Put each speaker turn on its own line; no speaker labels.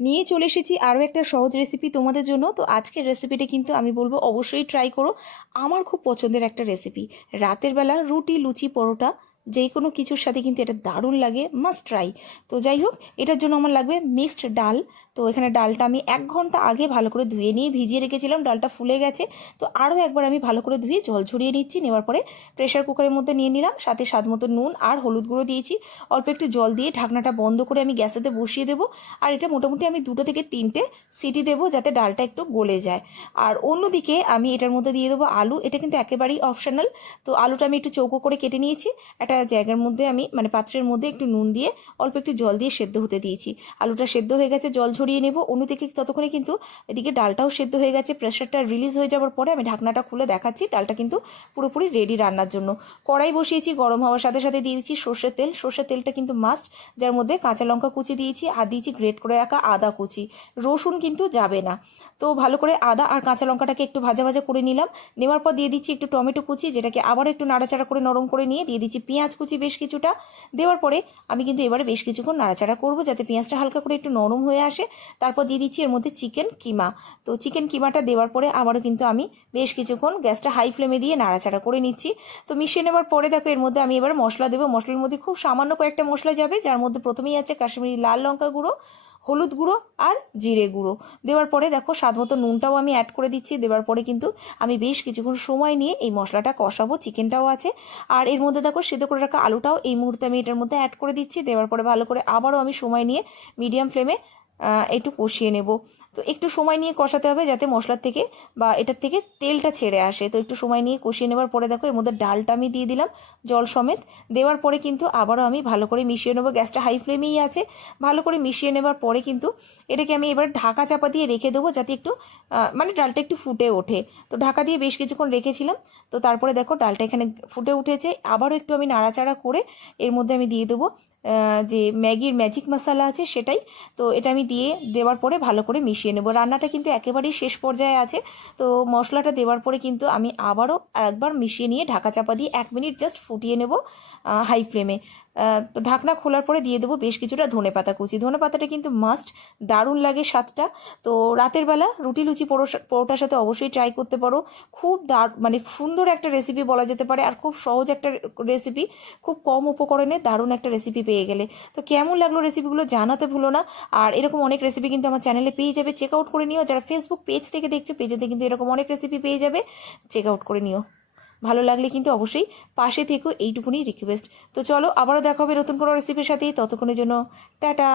নিয়ে চলে এসেছি আরও একটা সহজ রেসিপি তোমাদের জন্য। তো আজকের রেসিপিটা কিন্তু আমি বলব অবশ্যই ট্রাই করো। আমার খুব পছন্দের একটা রেসিপি রাতের বেলা রুটি, লুচি, পরোটা যে কোনো কিছুর সাথে কিন্তু এটা দারুণ লাগে মাস্ট ট্রাই তো যাই হোক, এটার জন্য আমার লাগবে মিক্সড ডাল। তো এখানে ডালটা আমি এক ঘণ্টা আগে ভালো করে ধুয়ে নিয়ে ভিজিয়ে রেখেছিলাম, ডালটা ফুলে গেছে। তো আরও একবার আমি ভালো করে ধুয়ে জল ঝরিয়ে নিচ্ছি, নেওয়ার পরে প্রেশার কুকারের মধ্যে নিয়ে নিলাম, সাথে স্বাদ মতো নুন আর হলুদ গুঁড়ো দিয়েছি। অল্প একটু জল দিয়ে ঢাকনাটা বন্ধ করে আমি গ্যাসেতে বসিয়ে দেবো। আর এটা মোটামুটি আমি দুটো থেকে তিনটে সিটি দেবো যাতে ডালটা একটু গলে যায়। আর অন্যদিকে আমি এটার মধ্যে দিয়ে দেবো আলু। এটা কিন্তু একেবারেই অপশনাল তো আলুটা আমি একটু চৌকো করে কেটে নিয়েছি। একটা জায়গার মধ্যে আমি মানে পাত্রের মধ্যে একটু নুন দিয়ে অল্প একটু জল দিয়ে সেদ্ধ হতে দিয়েছি। আলুটা সেদ্ধ হয়ে গেছে, জল ঝরিয়ে নেব। অন্যদিকে ততক্ষণে কিন্তু এদিকে ডালটাও সেদ্ধ হয়ে গেছে। প্রেশারটা রিলিজ হয়ে যাওয়ার পরে আমি ঢাকনাটা খুলে দেখাচ্ছি। ডালটা কিন্তু পুরোপুরি রেডি রান্নার জন্য। কড়াই বসিয়েছি, গরম হওয়ার সাথে সাথে দিয়ে দিচ্ছি সর্ষের তেল। সর্ষের তেলটা কিন্তু মাস্ট যার মধ্যে কাঁচা লঙ্কা কুচি দিয়েছি আর দিয়েছি গ্রেট করে রাখা আদা কুচি। রসুন কিন্তু যাবে না। তো ভালো করে আদা আর কাঁচা লঙ্কাটাকে একটু ভাজা ভাজা করে নিলাম। নেওয়ার পর দিয়ে দিচ্ছি একটু টমেটো কুচি, যেটাকে আবার একটু নাড়াচাড়া করে নরম করে নিয়ে দিয়ে দিচ্ছি পেঁয়াজ কুচি বেশ কিছুটা। দেওয়ার পরে আমি কিন্তু এবারে বেশ কিছুক্ষণ নাড়াচাড়া করব যাতে পেঁয়াজটা হালকা করে একটু নরম হয়ে আসে। তারপর দিয়ে দিচ্ছি এর মধ্যে চিকেন কিমা। তো চিকেন কিমাটা দেওয়ার পরে আবারও কিন্তু আমি বেশ কিছুক্ষণ গ্যাসটা হাই ফ্লেমে দিয়ে নাড়াচাড়া করে নিচ্ছি। তো মিশিয়ে নেওয়ার পরে দেখো এর মধ্যে আমি এবার মশলা দেবো। মশলার মধ্যে খুব সামান্য কয়েকটা মশলা যাবে, যার মধ্যে প্রথমেই আছে কাশ্মীরি লাল লঙ্কা গুঁড়ো হলুদ গুঁড়ো আর জিরে গুঁড়ো। দেওয়ার পরে দেখো, স্বাদ মতো নুনটাও আমি অ্যাড করে দিচ্ছি। দেওয়ার পরে কিন্তু আমি বেশ কিছুক্ষণ সময় নিয়ে এই মশলাটা কষাবো, চিকেনটাও আছে। আর এর মধ্যে দেখো, সেদ্ধ করে রাখা আলুটাও এই মুহূর্তে আমি এটার মধ্যে অ্যাড করে দিচ্ছি। দেওয়ার পরে ভালো করে আবারও আমি সময় নিয়ে মিডিয়াম ফ্লেমে একটু কষিয়ে নেব। তো একটু সময় নিয়ে কষাতে হবে যাতে মশলার থেকে বা এটার থেকে তেলটা ছেড়ে আসে। তো একটু সময় নিয়ে কষিয়ে নেবার পরে দেখো, এর মধ্যে ডালটা আমি দিয়ে দিলাম জল সমেত। দেওয়ার পরে কিন্তু আবারও আমি ভালো করে মিশিয়ে নেব। গ্যাসটা হাই ফ্লেমেই আছে। ভালো করে মিশিয়ে নেবার পরে কিন্তু এটাকে আমি এবার ঢাকা চাপা দিয়ে রেখে দেবো যাতে একটু মানে ডালটা একটু ফুটে ওঠে। তো ঢাকা দিয়ে বেশ কিছুক্ষণ রেখেছিলাম। তো তারপরে দেখো, ডালটা এখানে ফুটে উঠেছে। আবারও একটু আমি নাড়াচাড়া করে এর মধ্যে আমি দিয়ে দেবো যে ম্যাগির ম্যাজিক মশলা আছে সেটাই। তো এটা আমি দিয়ে দেওয়ার পরে ভালো করে মিশিয়ে নেব। রান্নাটা কিন্তু একেবারেই শেষ পর্যায়ে আছে। তো মশলাটা দেওয়ার পরে কিন্তু আমি আবারও একবার মিশিয়ে নিয়ে ঢাকা চাপা দিয়ে এক মিনিট জাস্ট ফুটিয়ে নেব হাই ফ্লেমে তো ঢাকনা খোলার পরে দিয়ে দেবো বেশ কিছুটা ধনে পাতা কুচি। ধনে পাতাটা কিন্তু মাস্ট দারুণ লাগে স্বাদটা। তো রাতের বেলা রুটি লুচি পরোটার সাথে অবশ্যই ট্রাই করতে পারো। খুব দার মানে সুন্দর একটা রেসিপি বলা যেতে পারে আর খুব সহজ একটা রেসিপি খুব কম উপকরণে দারুণ একটা রেসিপি পেয়ে গেলে। তো কেমন লাগল রেসিপিগুলো জানাতে ভুলো না। আর এরকম অনেক রেসিপি কিন্তু আমার চ্যানেলে পেয়ে যাবে। চেক আউট করে নিও। যারা ফেসবুক পেজ থেকে দেখছ পেজেতে কিন্তু এরকম অনেক রেসিপি পেয়ে যাবে। চেক আউট করে নিও। ভালো লাগলে কিন্তু অবশ্যই পাশে থেকেও এইটুকুনি রিকোয়েস্ট তো চলো, আবারও দেখা হবে নতুন কোনো রেসিপির সাথে। ততক্ষণের জন্য, টাটা!